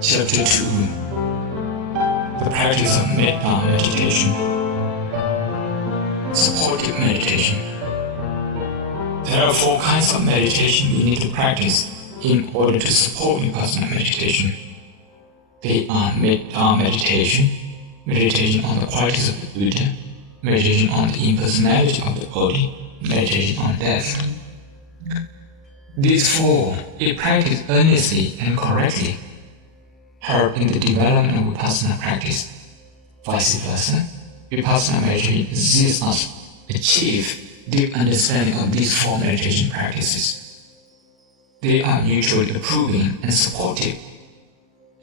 Chapter 2. The practice of metta meditation. Supportive meditation. There are 4 kinds of meditation you need to practice in order to support vipassana meditation. They are metta meditation, meditation on the qualities of the Buddha, meditation on the impersonality of the body, meditation on death. These 4, if practiced earnestly and correctly, help in the development of vipassana practice. Vice versa, vipassana meditation assists us achieve deep understanding of these 4 meditation practices. They are mutually approving and supportive,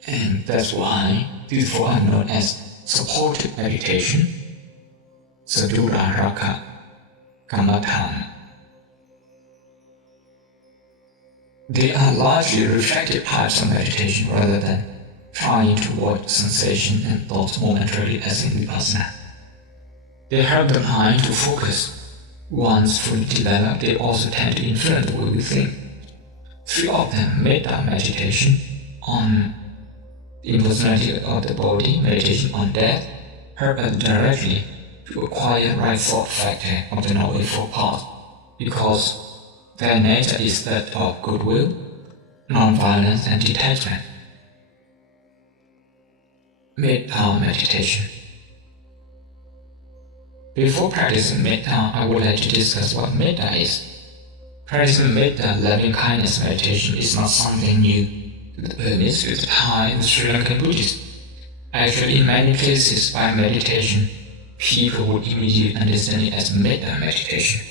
and that's why these 4 are known as supportive meditation, sadhuraraka, kammatthana. They are largely reflective types of meditation rather than trying to watch sensation and thoughts momentarily as in vipassana. They help the mind to focus. Once fully developed, they also tend to influence the way we think. 3 of them, metta meditation on the impersonality of the body, meditation on death, help us directly to acquire right thought factor of the Noble Eightfold Path, because their nature is that of goodwill, non-violence and detachment. Metta meditation. Before practicing metta, I would like to discuss what metta is. Practicing metta, loving-kindness meditation, is not something new to the Burmese, to the Thai, and the Sri Lankan Buddhists. Actually, in many places, by meditation, people would immediately understand it as metta meditation.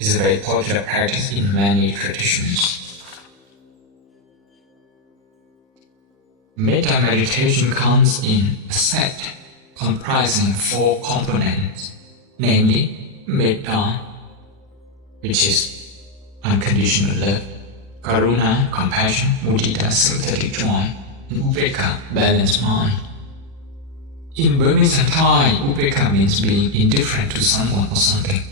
It is a very popular practice in many traditions. Metta meditation comes in a set comprising 4 components, namely metta, which is unconditional love, karuna, compassion, mudita, sympathetic joy, and upekkha, balanced mind. In Burmese and Thai, upekkha means being indifferent to someone or something.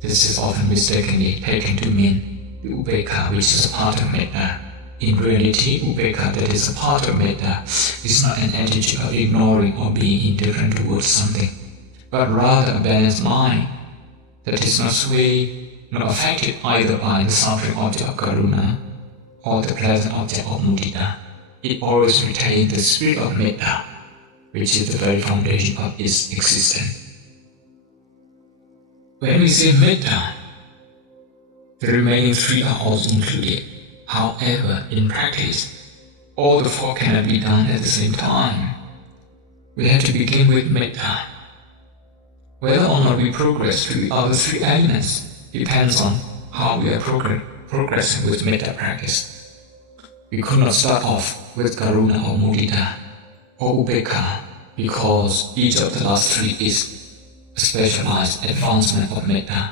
This is often mistakenly taken to mean the upekkha, which is a part of metta. In reality, upekkha, that is a part of metta, is not an attitude of ignoring or being indifferent towards something, but rather a balanced mind that is not swayed nor affected either by the suffering object of karuna or the pleasant object of mudita. It always retains the spirit of metta, which is the very foundation of its existence. When we say metta, the remaining 3 are also included. However, in practice, all the 4 cannot be done at the same time. We have to begin with metta. Whether or not we progress to the other 3 elements depends on how we are progressing with metta practice. We could not start off with karuna or mudita or upekkha, because each of the last 3 is a specialized advancement of metta.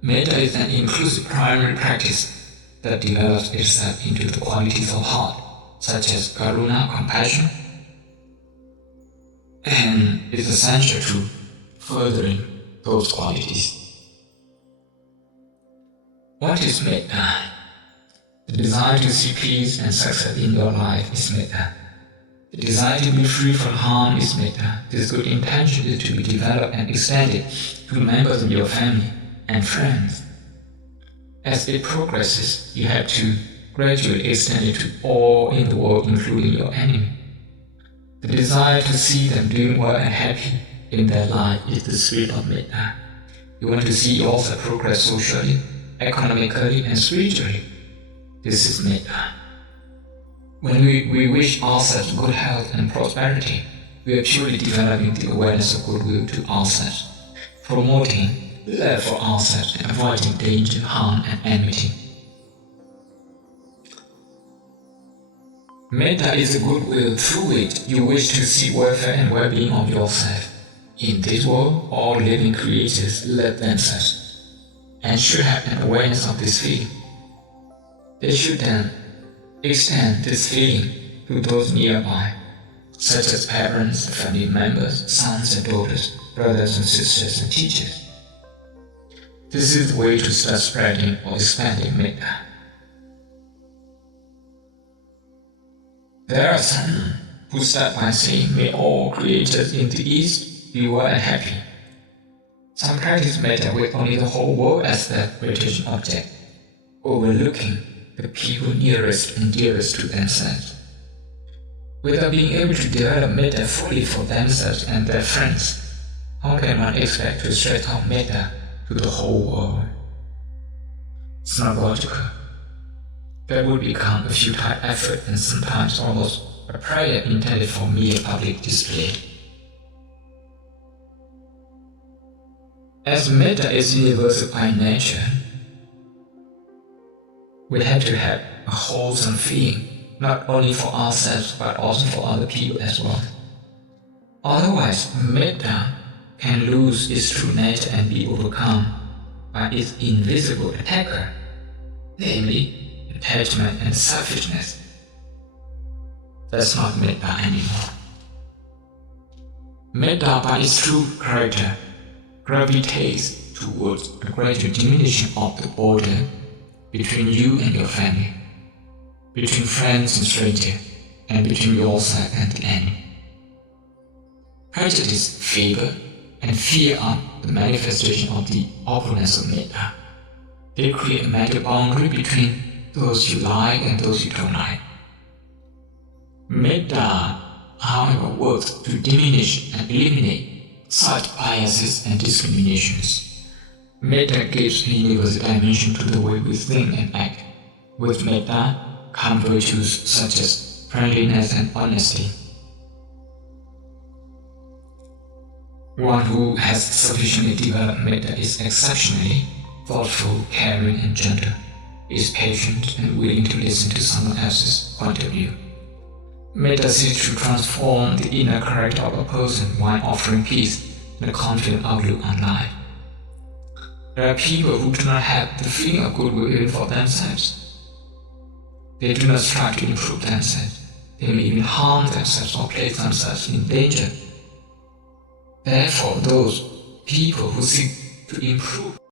Metta is an inclusive primary practice that develops itself into the qualities of heart, such as karuna, compassion, and is essential to furthering those qualities. What is metta? The desire to see peace and success in your life is metta. The desire to be free from harm is metta. This good intention is to be developed and extended to members of your family and friends. As it progresses, you have to gradually extend it to all in the world, including your enemy. The desire to see them doing well and happy in their life is the spirit of metta. You want to see yourself progress socially, economically, and spiritually. This is metta. When we wish ourselves good health and prosperity, we are purely developing the awareness of goodwill to ourselves, promoting love for ourselves and avoiding danger, harm, and enmity. Metta is a goodwill through which you wish to see welfare and well-being of yourself. In this world, all living creatures love themselves and should have an awareness of this feeling. They should then extend this feeling to those nearby, such as parents, family members, sons and daughters, brothers and sisters, and teachers. This is the way to start spreading or expanding metta. There are some who start by saying, "May all creatures in the East be well and happy." Some practice metta with only the whole world as their meditation object, overlooking the people nearest and dearest to themselves. Without being able to develop metta fully for themselves and their friends, how can one expect to stretch out metta to the whole world? It's not logical. That would become a futile effort and sometimes almost a prayer intended for mere public display. As metta is universal by nature, we have to have a wholesome feeling, not only for ourselves but also for other people as well. Otherwise, metta can lose its true nature and be overcome by its invisible attacker, namely attachment and selfishness. That's not metta anymore. Metta, by its true character, gravitates towards a gradual diminution of the border between you and your family, between friends and strangers, and between yourself and the enemy. Prejudice, fear, and fear are the manifestation of the opulence of metta. They create a mental boundary between those you like and those you don't like. Metta, however, works to diminish and eliminate such biases and discriminations. Metta gives a universal dimension to the way we think and act. With metta come virtues such as friendliness and honesty. One who has sufficiently developed metta is exceptionally thoughtful, caring, and gentle, is patient and willing to listen to someone else's point of view. Metta seeks to transform the inner character of a person while offering peace and a confident outlook on life. There are people who do not have the feeling of goodwill even for themselves. They do not strive to improve themselves. They may even harm themselves or place themselves in danger. Therefore, those people who seek to improve